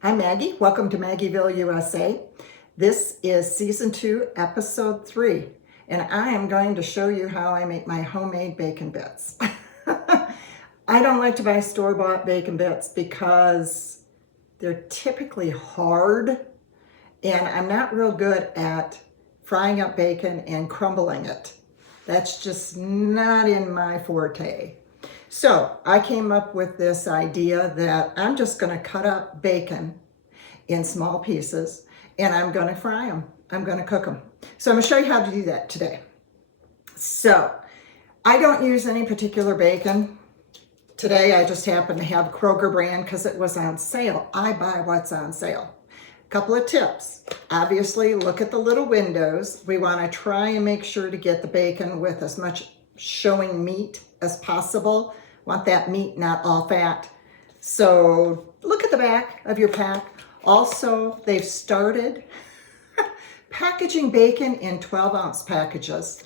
I'm Maggie. Welcome to Maggieville, USA. This is season 2, episode 3, and I am going to show you how I make my homemade bacon bits. I don't like to buy store-bought bacon bits because they're typically hard, and I'm not real good at frying up bacon and crumbling it. That's just not in my forte. So I came up with this idea that I'm just going to cut up bacon in small pieces and I'm going to fry them. I'm going to cook them. So I'm going to show you how to do that today. So I don't use any particular bacon. Today I just happen to have Kroger brand because it was on sale. I buy what's on sale. Couple of tips. Obviously, look at the little windows. We want to try and make sure to get the bacon with as much showing meat as possible. Want that meat not all fat. So look at the back of your pack. Also, they've started packaging bacon in 12-ounce packages.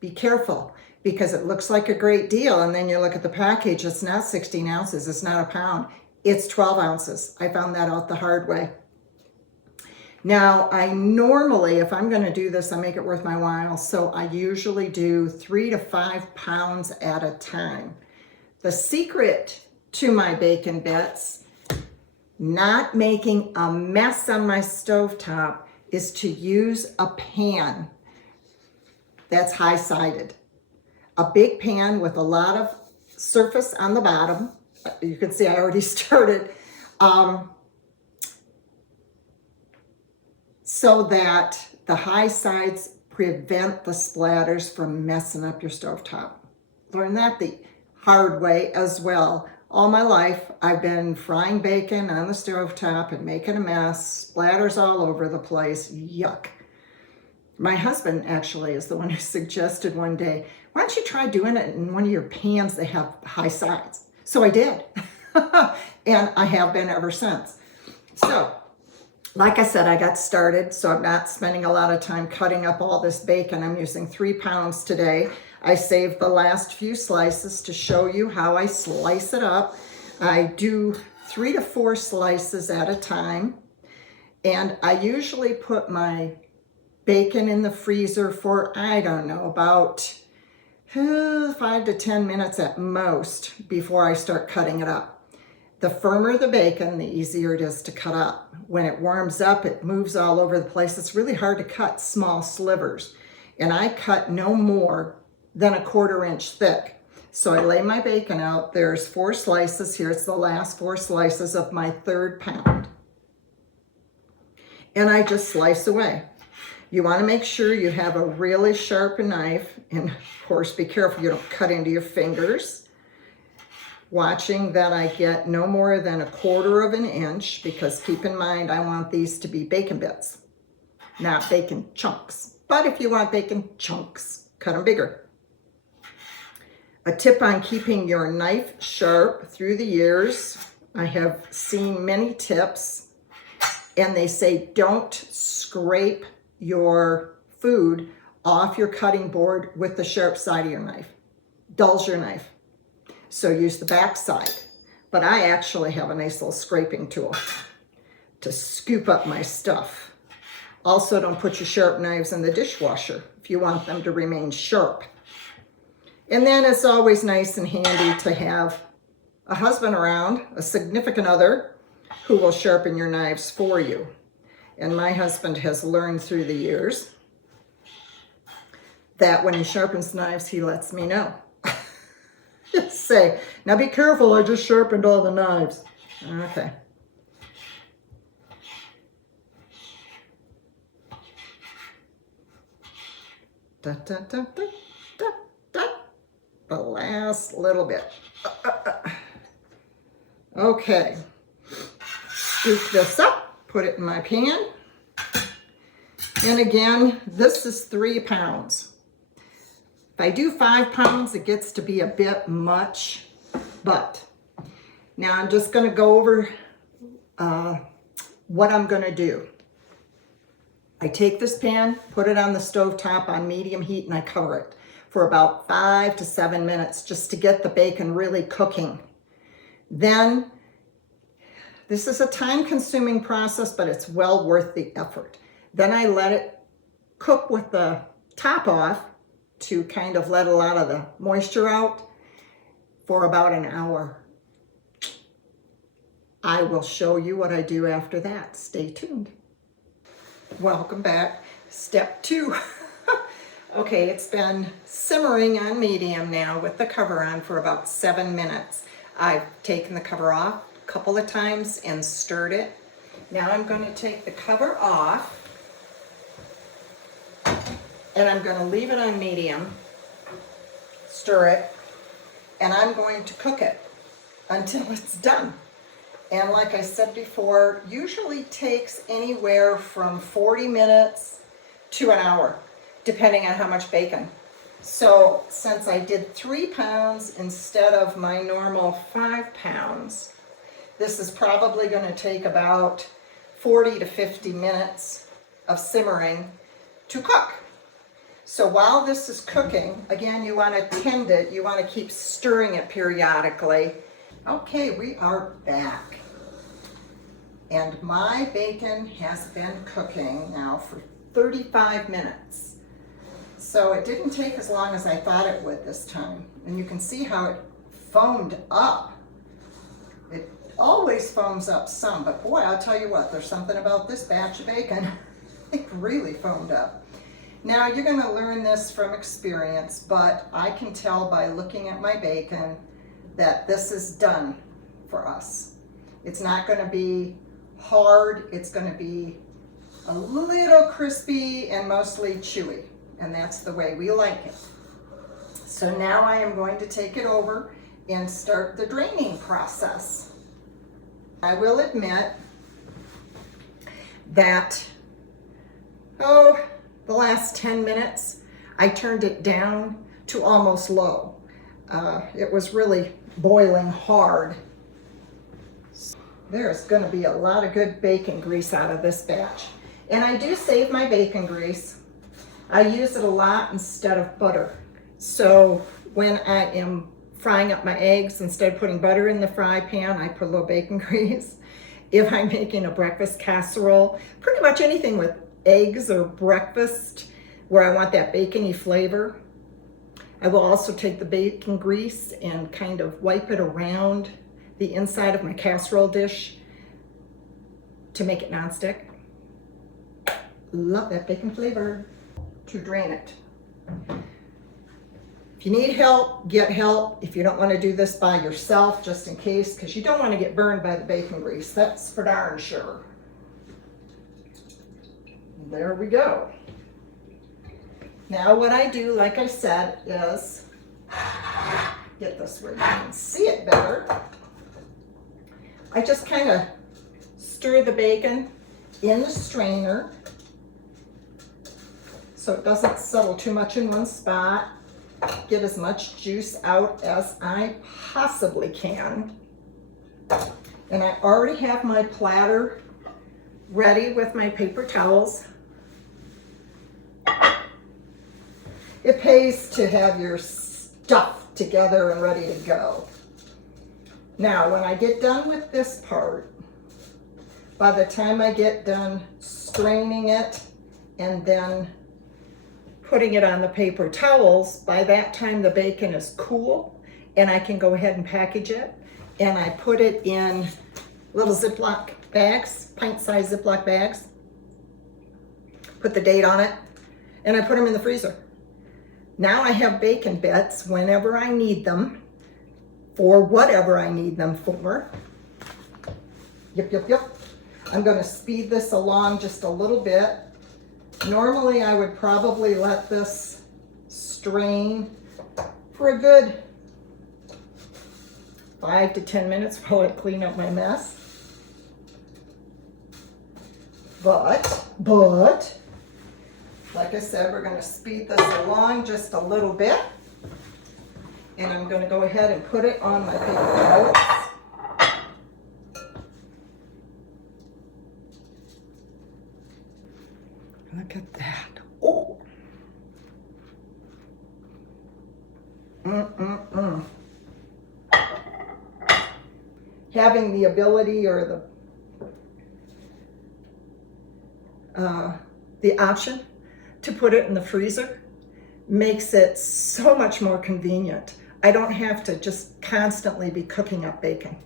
Be careful because it looks like a great deal and then you look at the package, it's not 16 ounces, it's not a pound, it's 12 ounces. I found that out the hard way. Now, I normally, if I'm going to do this, I make it worth my while. So I usually do 3 to 5 pounds at a time. The secret to my bacon bits, not making a mess on my stovetop, is to use a pan that's high-sided. A big pan with a lot of surface on the bottom. You can see I already started. So that the high sides prevent the splatters from messing up your stovetop. Learn that the hard way as well. All my life, I've been frying bacon on the stovetop and making a mess, splatters all over the place, yuck. My husband actually is the one who suggested one day, why don't you try doing it in one of your pans that have high sides? So I did, and I have been ever since. So, like I said, I got started, so I'm not spending a lot of time cutting up all this bacon. I'm using 3 pounds today. I saved the last few slices to show you how I slice it up. I do 3 to 4 slices at a time, and I usually put my bacon in the freezer for, I don't know, about 5 to 10 minutes at most before I start cutting it up. The firmer the bacon, the easier it is to cut up. When it warms up, it moves all over the place. It's really hard to cut small slivers. And I cut no more than 1/4 inch thick. So I lay my bacon out. There's 4 slices here. It's the last 4 slices of my 3rd pound. And I just slice away. You want to make sure you have a really sharp knife. And of course, be careful you don't cut into your fingers. Watching that I get no more than 1/4 inch, because keep in mind, I want these to be bacon bits, not bacon chunks. But if you want bacon chunks, cut them bigger. A tip on keeping your knife sharp through the years, I have seen many tips, and they say don't scrape your food off your cutting board with the sharp side of your knife. Dulls your knife. So use the back side. But I actually have a nice little scraping tool to scoop up my stuff. Also, don't put your sharp knives in the dishwasher if you want them to remain sharp. And then it's always nice and handy to have a husband around, a significant other, who will sharpen your knives for you. And my husband has learned through the years that when he sharpens knives, he lets me know. Just say, now be careful, I just sharpened all the knives. Okay. Da, da, da, da, da, da. The last little bit. Okay. Scoop this up, put it in my pan. And again, this is 3 pounds. If I do 5 pounds, it gets to be a bit much, but now I'm just going to go over what I'm going to do. I take this pan, put it on the stovetop on medium heat, and I cover it for about 5 to 7 minutes just to get the bacon really cooking. Then This is a time-consuming process, but it's well worth the effort. Then I let it cook with the top off to kind of let a lot of the moisture out for about an hour. I will show you what I do after that. Stay tuned. Welcome back. Step 2. Okay, it's been simmering on medium now with the cover on for about 7 minutes. I've taken the cover off a couple of times and stirred it. Now I'm going to take the cover off and I'm going to leave it on medium, stir it, and I'm going to cook it until it's done. And like I said before, usually takes anywhere from 40 minutes to an hour, depending on how much bacon. So since I did 3 pounds instead of my normal 5 pounds, this is probably going to take about 40 to 50 minutes of simmering to cook. So while this is cooking, again, you want to tend it, you want to keep stirring it periodically. Okay, we are back. And my bacon has been cooking now for 35 minutes. So it didn't take as long as I thought it would this time. And you can see how it foamed up. It always foams up some, but boy, I'll tell you what, there's something about this batch of bacon. It really foamed up. Now you're going to learn this from experience, but I can tell by looking at my bacon that this is done for us. It's not going to be hard, it's going to be a little crispy and mostly chewy, and that's the way we like it. So now I am going to take it over and start the draining process. I will admit that, the last 10 minutes, I turned it down to almost low. It was really boiling hard. There's going to be a lot of good bacon grease out of this batch. And I do save my bacon grease. I use it a lot instead of butter. So when I am frying up my eggs, instead of putting butter in the fry pan, I put a little bacon grease. If I'm making a breakfast casserole, pretty much anything with eggs or breakfast where I want that bacony flavor, I will also take the bacon grease and kind of wipe it around the inside of my casserole dish to make it nonstick. Love that bacon flavor. To drain it. If you need help, get help. If you don't want to do this by yourself, just in case, because you don't want to get burned by the bacon grease. That's for darn sure. There we go. Now what I do, like I said, is get this where you can see it better. I just kind of stir the bacon in the strainer so it doesn't settle too much in one spot. Get as much juice out as I possibly can. And I already have my platter ready with my paper towels. It pays to have your stuff together and ready to go. Now, when I get done with this part, by the time I get done straining it and then putting it on the paper towels, by that time the bacon is cool and I can go ahead and package it. And I put it in little Ziploc bags, pint-sized Ziploc bags, put the date on it, and I put them in the freezer. Now I have bacon bits whenever I need them, for whatever I need them for. Yep. I'm going to speed this along just a little bit. Normally I would probably let this strain for a good 5 to 10 minutes while I clean up my mess. But, like I said, we're going to speed this along just a little bit. And I'm going to go ahead and put it on my paper towels. Look at that. Oh. Having the ability or the the option to put it in the freezer makes it so much more convenient. I don't have to just constantly be cooking up bacon.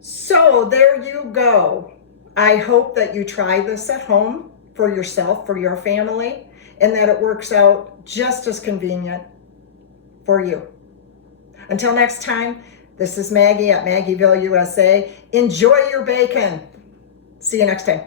So there you go. I hope that you try this at home for yourself, for your family, and that it works out just as convenient for you. Until next time, this is Maggie at Maggieville, USA. Enjoy your bacon. See you next time.